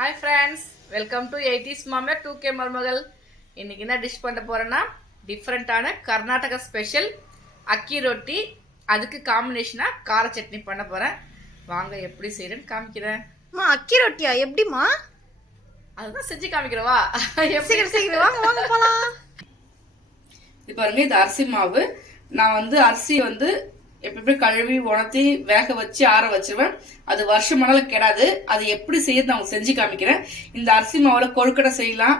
Hi friends, welcome to 80s Mama 2K மருமகள். இன்னைக்கு என்ன டிஷ் பண்ண போறேன்னா டிஃபரெண்டான கர்நாடகா ஸ்பெஷல் அக்கி ரொட்டி. அதுக்கு காம்பினேஷனா கார சட்னி பண்ண போறேன். வாங்க எப்படி செய்யறேன்னு காமிக்கிறேன். அம்மா அக்கி ரொட்டியா எப்படிமா? அதுதான் செஞ்சு காமிக்கிறவா. சீக்கிரம் வாங்க வாங்க போலாம். இது பாருங்க, இது அரிசி மாவு. நான் அரிசி எப்பவுமே கழுவி உணர்த்தி வேக வச்சு ஆற வச்சிருவேன். அது வருஷமானாலும் கெடாது. அது எப்படி செய்யறது நான் செஞ்சு காமிக்கிறேன். இந்த அரிசி மாவுல கொழுக்கடை செய்யலாம்,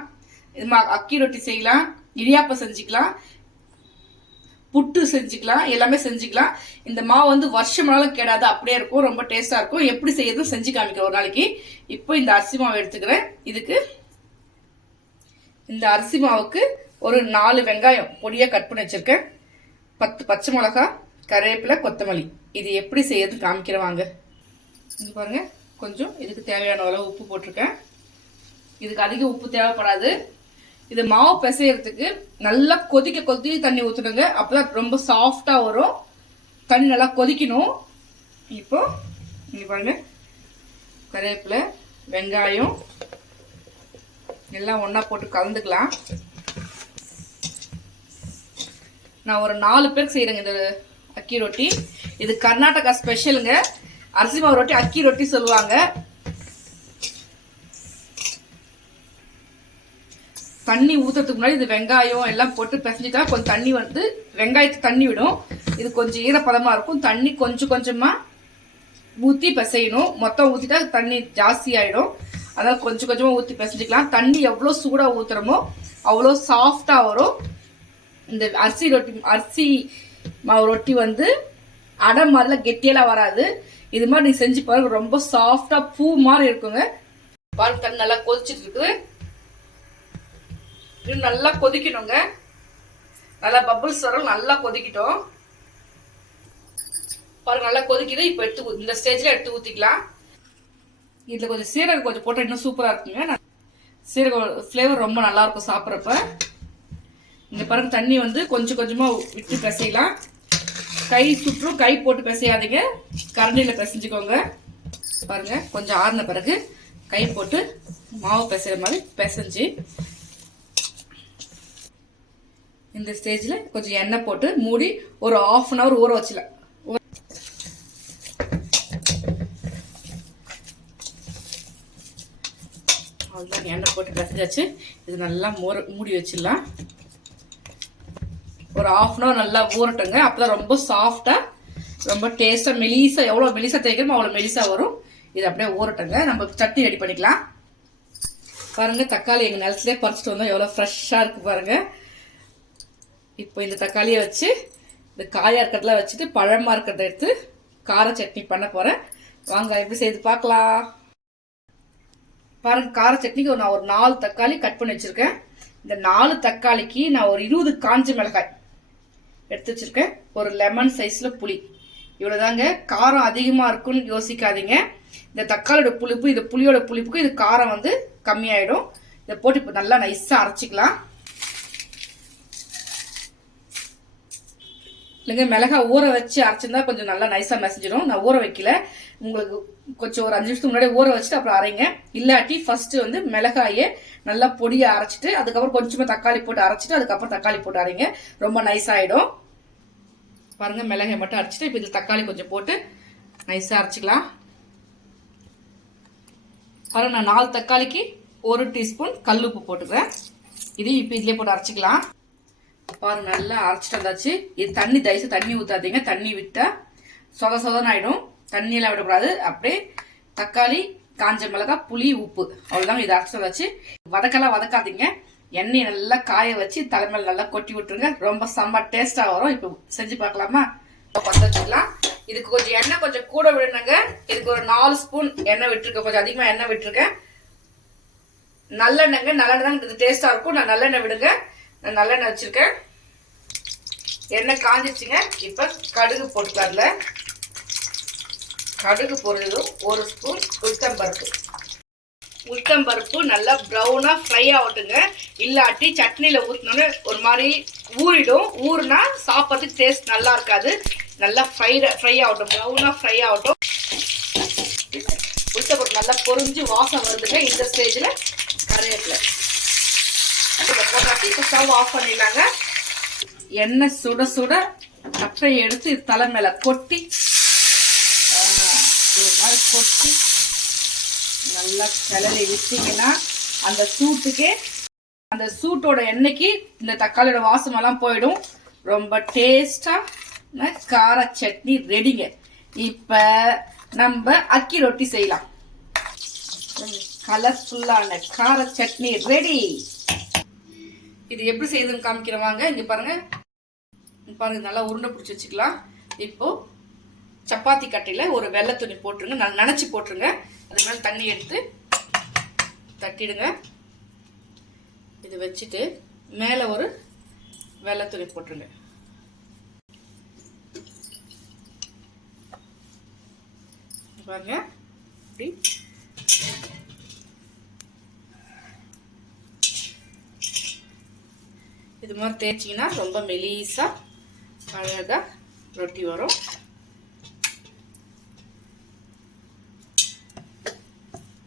அக்கி ரொட்டி செய்யலாம், இடியாப்பம் செஞ்சுக்கலாம், புட்டு செஞ்சுக்கலாம், எல்லாமே செஞ்சுக்கலாம். இந்த மாவு வருஷமானாலும் கெடாது, அப்படியே இருக்கும், ரொம்ப டேஸ்டா இருக்கும். எப்படி செய்யறதும் செஞ்சு காமிக்கிறேன் ஒரு நாளைக்கு. இப்போ இந்த அரிசி மாவு எடுத்துக்கிறேன். இதுக்கு இந்த அரிசி மாவுக்கு ஒரு 4 வெங்காயம் பொடியா கட் பண்ணி வச்சிருக்கேன், 10 பச்சை மிளகாய், கருவேப்பிலை, கொத்தமல்லி. இது எப்படி செய்யறது காமிக்கிறேன் வாங்க. இது பாருங்க, கொஞ்சம் இதுக்கு தேவையான அளவு உப்பு போட்டிருக்கேன். இதுக்கு அதிக உப்பு தேவைப்படாது. இது மாவு பிசையறதுக்கு நல்லா கொதிக்க தண்ணி ஊற்றுடுங்க, அப்பதான் ரொம்ப சாஃப்டா வரும். தண்ணி நல்லா கொதிக்கணும். இப்போ இங்க பாருங்க, கருவேப்பிலை, வெங்காயம் எல்லாம் ஒன்னா போட்டு கலந்துக்கலாம். நான் ஒரு 4 பேருக்கு செய்யறேங்க இந்த அக்கி ரொட்டி. இது கர்நாடகா ஸ்பெஷலுங்க. அரிசி மாவு ரொட்டி அக்கி ரொட்டி சொல்லுவாங்க. தண்ணி ஊத்துறதுக்கு முன்னாடி இது வெங்காயம் எல்லாம் போட்டு பிசைஞ்சிட்டா கொஞ்சம் தண்ணி வெங்காயத்துக்கு தண்ணி விடும். இது கொஞ்சம் ஈரப்பதமா இருக்கும். தண்ணி கொஞ்சம் கொஞ்சமா ஊத்தி பிசையணும். மொத்தம் ஊத்திட்டா தண்ணி ஜாஸ்தி ஆயிடும். அதனால கொஞ்சம் கொஞ்சமா ஊத்தி பிசைஞ்சிக்கலாம். தண்ணி எவ்வளவு சூடா ஊத்துறோமோ அவ்வளோ சாஃப்டா வரும். இந்த அரிசி மாவு ரொட்டி அடை மாதிரிலாம் கெட்டியெல்லாம் வராது. இது மாதிரி நீ செஞ்சு பாருங்க, ரொம்ப சாஃப்டா பூ மாதிரி இருக்குங்க. பாருங்க, தண்ணி நல்லா கொதிச்சுட்டு இருக்குது. இன்னும் நல்லா கொதிக்கணுங்க. நல்லா பபிள்ஸ் வரும், நல்லா கொதிக்கிட்டோம். பாருங்க, நல்லா கொதிக்குது. இப்போ இந்த ஸ்டேஜ்ல எடுத்து ஊத்திக்கலாம். இதுல கொஞ்சம் சீரகம் கொஞ்சம் போட்டா இன்னும் சூப்பரா இருக்குங்க. சீரகம் ஃபிளேவர் ரொம்ப நல்லா இருக்கும் சாப்பிட்றப்ப. இந்த பாருங்க, தண்ணி கொஞ்சம் கொஞ்சமா விட்டு பிசையலாம். கை சுற்றும், கை போட்டு பிசையாதீங்க, கரண்டியில பிசைஞ்சுக்கோங்க. பாருங்க, கொஞ்சம் ஆறின பிறகு கை போட்டு மாவு பிசைற மாதிரி பிசைஞ்சு இந்த ஸ்டேஜ்ல கொஞ்சம் எண்ணெய் போட்டு மூடி ஒரு 1/2 hour ஊற வச்சிடலாம். அவ்வளோதான், எண்ணெய் போட்டு பிசைஞ்சாச்சு. இது நல்லா மூடி வச்சிடலாம். ஒரு 1/2 hour நல்லா ஊறட்டுங்க. அப்பதான் ரொம்ப சாஃப்டா, ரொம்ப டேஸ்டா, மெலிசா, எவ்வளவு மெலிசா தேய்க்கிறோமோ அவ்வளவு மெலிசா வரும். இது அப்படியே ஊறட்டுங்க. நம்ம சட்னி ரெடி பண்ணிக்கலாம். பாருங்க, தக்காளி எங்க நிலத்திலே பறிச்சுட்டு வந்தோம். எவ்வளவு ஃப்ரெஷ்ஷா இருக்கு பாருங்க. இப்போ இந்த தக்காளியை வச்சு இந்த காயா இருக்கிறதெல்லாம் வச்சுட்டு பழமா இருக்கிறத எடுத்து கார சட்னி பண்ண போறேன். வாங்க எப்படி செய்து பார்க்கலாம். பாருங்க, கார சட்னிக்கு நான் ஒரு 4 தக்காளி கட் பண்ணி வச்சிருக்கேன். இந்த 4 தக்காளிக்கு நான் ஒரு 20 காஞ்ச மிளகாய் எடுத்து வச்சிருக்கேன். ஒரு லெமன் சைஸ்ல புளி. இவ்வளவுதாங்க. காரம் அதிகமா இருக்குன்னு யோசிக்காதீங்க. இந்த தக்காளியோட புளிப்பு, இந்த புளியோட புளிப்புக்கு இது காரம் கம்மியாயிடும். இதை போட்டு இப்போ நல்லா நைஸா அரைச்சிக்கலாம். இல்லைங்க, மிளகாய் ஊற வச்சு அரைச்சிருந்தா கொஞ்சம் நல்லா நைஸா மெசஞ்சிடும். நான் ஊற வைக்கல. உங்களுக்கு கொஞ்சம் ஒரு 5 நிமிஷத்துக்கு முன்னாடி ஊற வச்சுட்டு அப்புறம் அரைங்க. இல்லாட்டி ஃபர்ஸ்ட் மிளகாயை நல்லா பொடியை அரைச்சிட்டு அதுக்கப்புறம் கொஞ்சமா தக்காளி போட்டு அரைச்சிட்டு அதுக்கப்புறம் தக்காளி போட்டு அரைங்க, ரொம்ப நைஸ் ஆயிடும். பாருங்க, மிளகாயை மட்டும் அரைச்சிட்டு இப்போ இதுல தக்காளி கொஞ்சம் போட்டு நைஸா அரைச்சிக்கலாம். பாருங்க, நான் 4 தக்காளிக்கு 1 டீஸ்பூன் கல்லுப்பு போட்டுக்கிறேன். இதையும் இப்போ இதுலயே போட்டு அரைச்சிக்கலாம். பாருங்க, நல்லா அரைச்சிட்டு வந்தாச்சு. இது தண்ணி ஊத்தாதீங்க. தண்ணி விட்டா சொதன்னு ஆயிடும். தண்ணியெல்லாம் விடக்கூடாது. அப்படியே தக்காளி, காஞ்ச மிளகாய், புளி, உப்பு, அவ்வளவுதாங்க. இது அரைச்சிட்டு வந்தாச்சு. வதக்கெல்லாம் வதக்காதீங்க. எண்ணெய் நல்லா காய வச்சு தலைமையில நல்லா கொட்டி விட்டுருங்க. ரொம்ப செம்ம டேஸ்டா வரும். இப்போ செஞ்சு பார்க்கலாமா? பத்த வச்சுக்கலாம். இதுக்கு கொஞ்சம் எண்ணெய் கொஞ்சம் கூட விடணுங்க. இதுக்கு ஒரு 4 ஸ்பூன் எண்ணெய் விட்டுருக்கேன். கொஞ்சம் அதிகமா எண்ணெய் விட்டுருக்கேன். நல்லெண்ணெய்ங்க. நல்லெண்ணெய் இது டேஸ்டா இருக்கும். நான் நல்லெண்ணெய் விடுங்க. நான் நல்லெண்ணெய் வச்சிருக்கேன். எண்ணெய் காஞ்சிச்சுங்க. இப்ப கடுகு போட்டுக்கல. கடுகு பொரிஞ்சதும் 1 ஸ்பூன் உளுத்தம்பருப்பு நல்லா ப்ரௌனா ஃப்ரை ஆகட்டுங்க. இல்லாட்டி சட்னியில ஊற்றினோன்னு ஒரு மாதிரி ஊறிடும். ஊறுனா சாப்பிட்றதுக்கு டேஸ்ட் நல்லா இருக்காது. நல்லா ஃப்ரை ஆகட்டும், ப்ரௌனா ஃப்ரை ஆகட்டும். வெஜிடபிள் நல்லா பொரிஞ்சு வாசம் வருதுங்க. இந்த ஸ்டேஜ்ல கருவேப்பிலை இதை போட்டாச்சு. இப்போ ஸ்டவ் ஆஃப் பண்ணிடலாங்க. எண்ணெய் சுட சுட கப்பையை எடுத்து இது தலை மேல கொட்டி இது மாதிரி கொட்டி நல்லா கிளறி விட்டீங்கன்னா அந்த சூட்டுக்கே அந்த சூட்டோட எண்ணெய்க்கு இந்த தக்காளியோட வாசம் எல்லாம் போயிடும். ரொம்ப டேஸ்டா கார சட்னி ரெடிங்க. இப்ப நம்ம அக்கி ரொட்டி செய்யலாம். கலர்ஃபுல்லான கார சட்னி ரெடி. இது எப்படி செய்யுதுன்னு காமிக்கிறவாங்க. இங்க பாருங்க பாருங்க, நல்லா உருண்டை பிடிச்சி வச்சுக்கலாம். இப்போ சப்பாத்தி கட்டையில ஒரு வெள்ளை துணி போட்டுருங்க, நனைச்சி போட்டுருங்க. அது மேல தண்ணி எடுத்து தட்டிடுங்க. இது வச்சுட்டு மேல ஒரு வெள்ளை துணி போட்டுருங்க. பாருங்க இப்படி இது மாதிரி தேய்ச்சிங்கன்னா ரொம்ப மெலிசா அழகா ரொட்டி வரும்.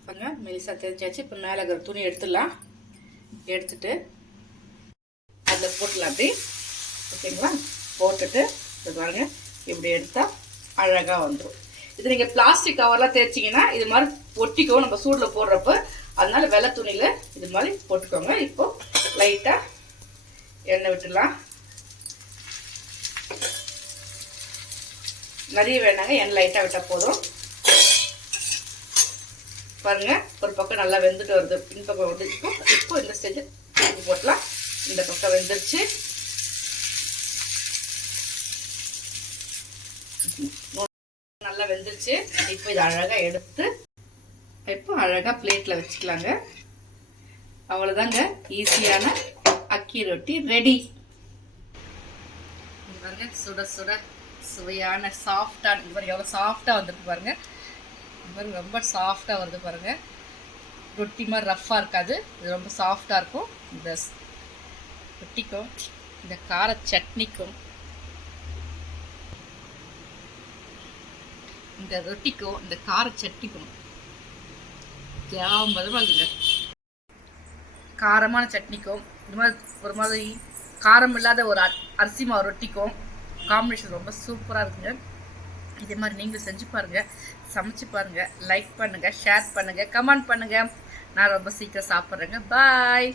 பாருங்க மெலிசா தேய்ச்சாச்சு. இப்போ மேலே இருக்கிற துணி எடுத்துடலாம். எடுத்துட்டு அதில் போட்டுடலாம் அப்படி. ஓகேங்களா? போட்டுட்டு இது பாருங்க இப்படி எடுத்தா அழகா வந்துடும். இது நீங்க பிளாஸ்டிக் கவர்லாம் தேய்ச்சிங்கன்னா இது மாதிரி ஒட்டிக்கோ நம்ம சூடுல போடுறப்ப. அதனால வெள்ளை துணியில இது மாதிரி போட்டுக்கோங்க. இப்போ லைட்டா எண்ணெய் விட்டுடலாம். நிறைய வேணாங்க, எண்ணெய் லைட்டா விட்டா போதும். பாருங்க ஒரு பக்கம் நல்லா வெந்துட்டு வருது, இந்த பக்கம் வந்து இப்போ இந்த ஸ்டேஜ் போட்டலாம். இந்த பக்கம் வெந்துருச்சு. நல்லா வெந்துருச்சு. இப்போ இது அழகா எடுத்து இப்போ அழகா பிளேட்ல வச்சுக்கலாங்க. அவ்வளவுதாங்க, ஈஸியான அக்கி ரொட்டி ரெடி. பாருங்க சுட சுட சுவையான சாஃப்டான, இவர் எவ்வளவு சாஃப்டா வந்துருக்கு பாருங்க. இவர் ரொம்ப சாஃப்டா வருது பாருங்க. ரொட்டி மாதிரி ரஃப்பா இருக்காது, இது ரொம்ப சாஃப்டா இருக்கும். இந்த ரொட்டிக்கும் இந்த கார சட்னிக்கும் இந்த ரொட்டிக்கும் இந்த கார சட்னிக்கும் கேவலமா இருக்குங்க. காரமான சட்னிக்கும் இது மாதிரி ஒரு மாதிரி காரம் இல்லாத ஒரு அரிசி மாவு ரொட்டிக்கும் காம்பினேஷன் ரொம்ப சூப்பராக இருக்குங்க. இதே மாதிரி நீங்களும் செஞ்சு பாருங்க, சமைச்சு பாருங்க, லைக் பண்ணுங்க, ஷேர் பண்ணுங்க, கமெண்ட் பண்ணுங்க. நான் ரொம்ப சீக்கிரம் சாப்பிட்றேங்க. பாய்.